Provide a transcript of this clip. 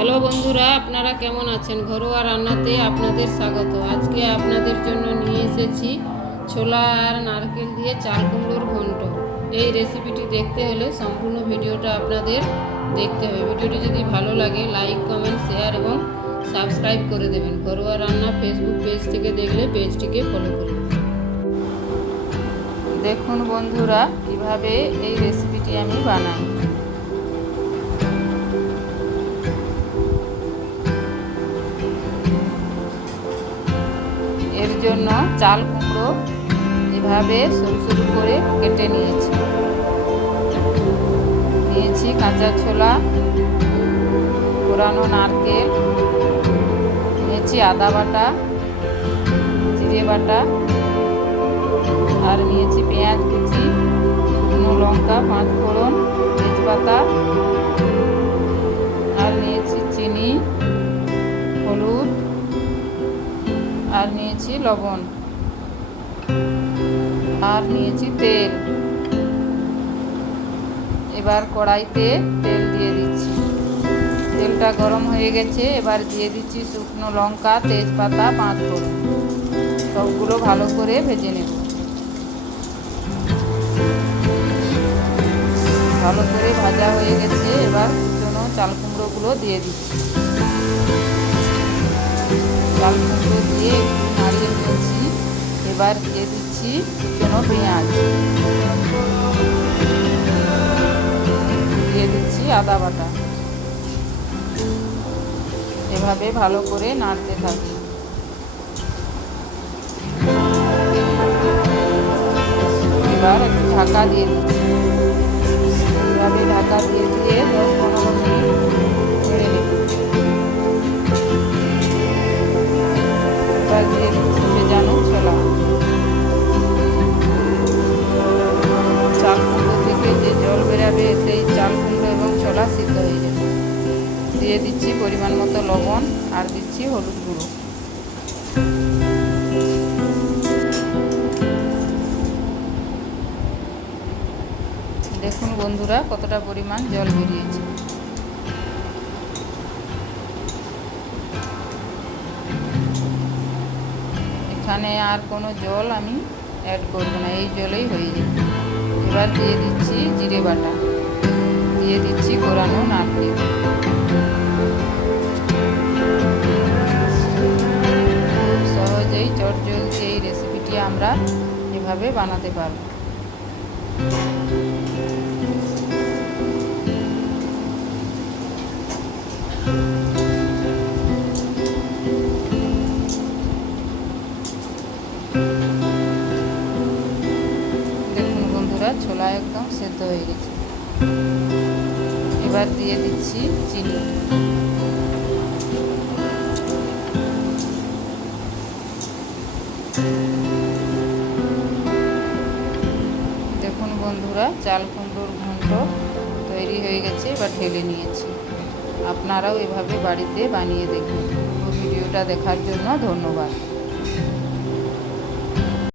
Hello বন্ধুরা, আপনারা কেমন আছেন? ঘরোয়া রান্নাতে আপনাদের স্বাগত। আজকে আপনাদের জন্য নিয়ে এসেছি ছোলা আর নারকেল দিয়ে চাল কুমড়োর ঘন্ট। এই রেসিপিটি দেখতে হলে সম্পূর্ণ ভিডিওটা আপনাদের দেখতে হবে। ভিডিওটি যদি ভালো লাগে লাইক, কমেন্ট, শেয়ার এবং সাবস্ক্রাইব করে দেবেন। ঘরোয়া রান্না ফেসবুক পেজ থেকে দেখলে পেজটিকে ফলো করে দেবেন। দেখুন বন্ধুরা, কিভাবে এই রেসিপিটি আমি বানাই। এর জন্য চাল কুমড়ো এভাবে সরু সরু করে কেটে নিয়েছি কাঁচা ছোলা, কোরানো নারকেল, নিয়েছি আদা বাটা, জিরে বাটা, আর নিয়েছি পেঁয়াজ কুচি, শুকনো লঙ্কা, 5 ফোড়ন, তেজপাতা, আর নিয়েছি চিনি, হলুদ, আর নিয়েছি লবণ, আর নিয়েছি তেল। এবার কড়াইতে তেল দিয়ে দিচ্ছি। তেলটা গরম হয়ে গেছে। এবার দিয়ে দিচ্ছি শুকনো লঙ্কা, তেজপাতা, 5 ফোড়ন। সবগুলো ভালো করে ভেজে নেব। ভালো করে ভাজা হয়ে গেছে। এবার কুচনো চাল কুমড়োগুলো দিয়ে দিচ্ছি। চাল কুমড়ো দিয়ে একটু নাড়িয়ে নিয়েছি। এবার দিয়ে দিচ্ছি কুচনো পেঁয়াজ, দিয়ে দিচ্ছি আদা বাটা। এভাবে ভালো করে নাড়তে থাকি। এবার একটু ঢাকা দিয়ে দিচ্ছি। এভাবে ঢাকা দিয়ে 10-15 মিনিট নেড়ে নেব। এবার দিয়ে দিচ্ছি ভেজানো ছোলা। চাল কুমড়ো থেকে যে জল বেরাবে সেই চাল কুমড়ো এবং ছোলা সিদ্ধ হয়ে যাবে। দিয়ে দিচ্ছি পরিমাণ মতো লবণ, আর দিচ্ছি হলুদ গুঁড়ো। দেখুন বন্ধুরা, কতটা পরিমাণ জল বেরিয়েছে। এখানে আর কোনো জল আমি অ্যাড করব না, এই জলেই হয়ে যাবে। এবার দিয়ে দিচ্ছি জিরে বাটা, দিয়ে দিচ্ছি কোরানো নারকেল। খুব সহজেই চটজলদি এই রেসিপিটি আমরা এভাবে বানাতে পারব। দেখুন বন্ধুরা, ছোলা একদম সেদ্ধ হয়ে গেছে। এবার দিয়ে দিচ্ছি চিনি। দেখুন বন্ধুরা, চাল কুমড়োর ঘন্ট তৈরি হয়ে গেছে। এবার ঢেলে নিয়েছি। আপনারাও এভাবে বাড়িতে বানিয়ে দেখুন। ভিডিওটা দেখার জন্য ধন্যবাদ।